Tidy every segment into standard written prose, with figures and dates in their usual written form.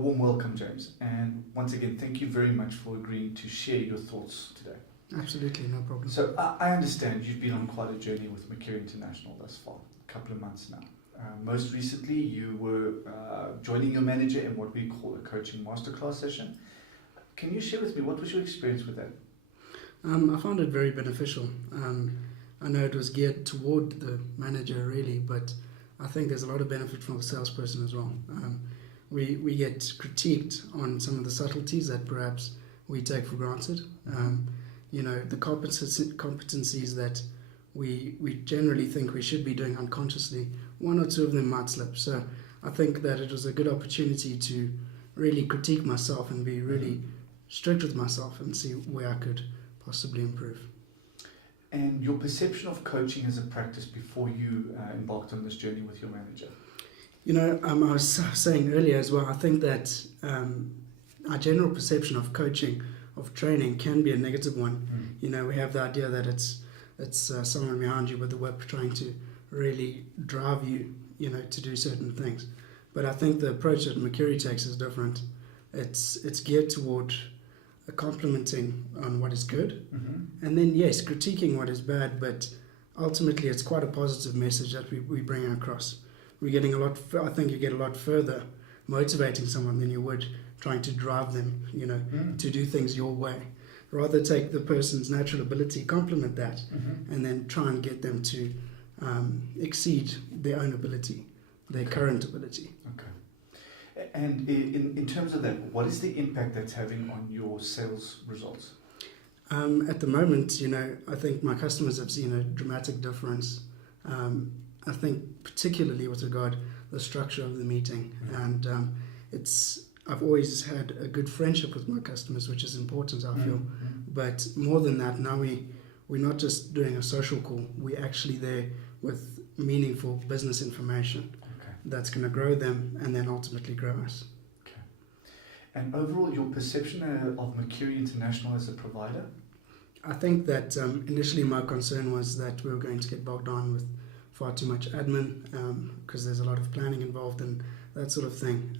warm welcome, James. And once again, thank you very much for agreeing to share your thoughts today. Absolutely, no problem. So I understand you've been on quite a journey with Mercuri International thus far, a couple of months now. Most recently, you were joining your manager in what we call a coaching masterclass session. Can you share with me, what was your experience with that? I found it very beneficial. I know it was geared toward the manager really, but I think there's a lot of benefit from the salesperson as well. We get critiqued on some of the subtleties that perhaps we take for granted. The competencies that we generally think we should be doing unconsciously, one or two of them might slip. So I think that it was a good opportunity to really critique myself and be really strict with myself and see where I could possibly improve. And your perception of coaching as a practice before you embarked on this journey with your manager? I was saying earlier as well, I think that our general perception of coaching, of training, can be a negative one. We have the idea that it's someone behind you with the whip trying to really drive you, to do certain things. But I think the approach that Mercuri takes is different. It's geared toward complimenting on what is good, and then yes, critiquing what is bad. But ultimately, it's quite a positive message that we bring across. We're getting I think you get a lot further motivating someone than you would trying to drive them, to do things your way. Rather take the person's natural ability, compliment that, and then try and get them to exceed their own ability, their current ability. Okay. And in terms of that, what is the impact that's having on your sales results? At the moment, I think my customers have seen a dramatic difference. I think particularly with regard the structure of the meeting, and I've always had a good friendship with my customers, which is important, I feel. But more than that, now we're not just doing a social call. We're actually there with meaningful business information that's going to grow them and then ultimately grow us. Okay. And overall, your perception of Mercuri International as a provider? I think that initially my concern was that we were going to get bogged down with far too much admin because there's a lot of planning involved and that sort of thing.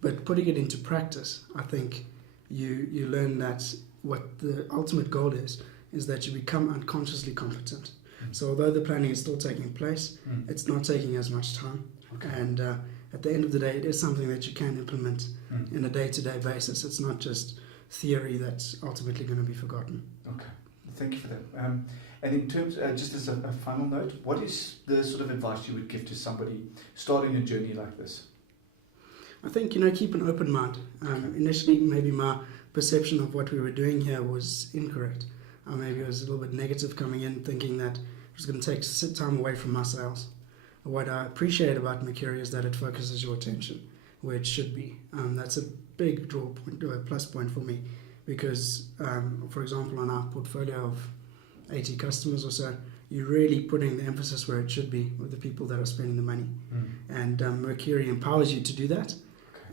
But putting it into practice, I think you learn that what the ultimate goal is that you become unconsciously competent. So although the planning is still taking place, it's not taking as much time. Okay. And at the end of the day, it is something that you can implement in a day-to-day basis. It's not just theory that's ultimately going to be forgotten. Okay, thank you for that. And in terms, just as a final note, what is the sort of advice you would give to somebody starting a journey like this? I think, keep an open mind. Initially, maybe my perception of what we were doing here was incorrect. Maybe I was a little bit negative coming in, thinking that it was going to take time away from my sales. What I appreciate about Mercuri is that it focuses your attention where it should be. That's a big draw point, or a plus point for me, because, for example, on our portfolio of 80 customers or so, you're really putting the emphasis where it should be with the people that are spending the money. And Mercuri empowers you to do that,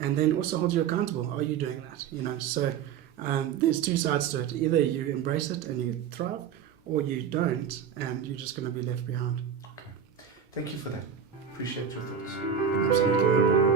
and then also holds you accountable. Are you doing that? So there's two sides to it. Either you embrace it and you thrive, or you don't, and you're just going to be left behind. Okay. Thank you for that. Appreciate your thoughts. Absolutely.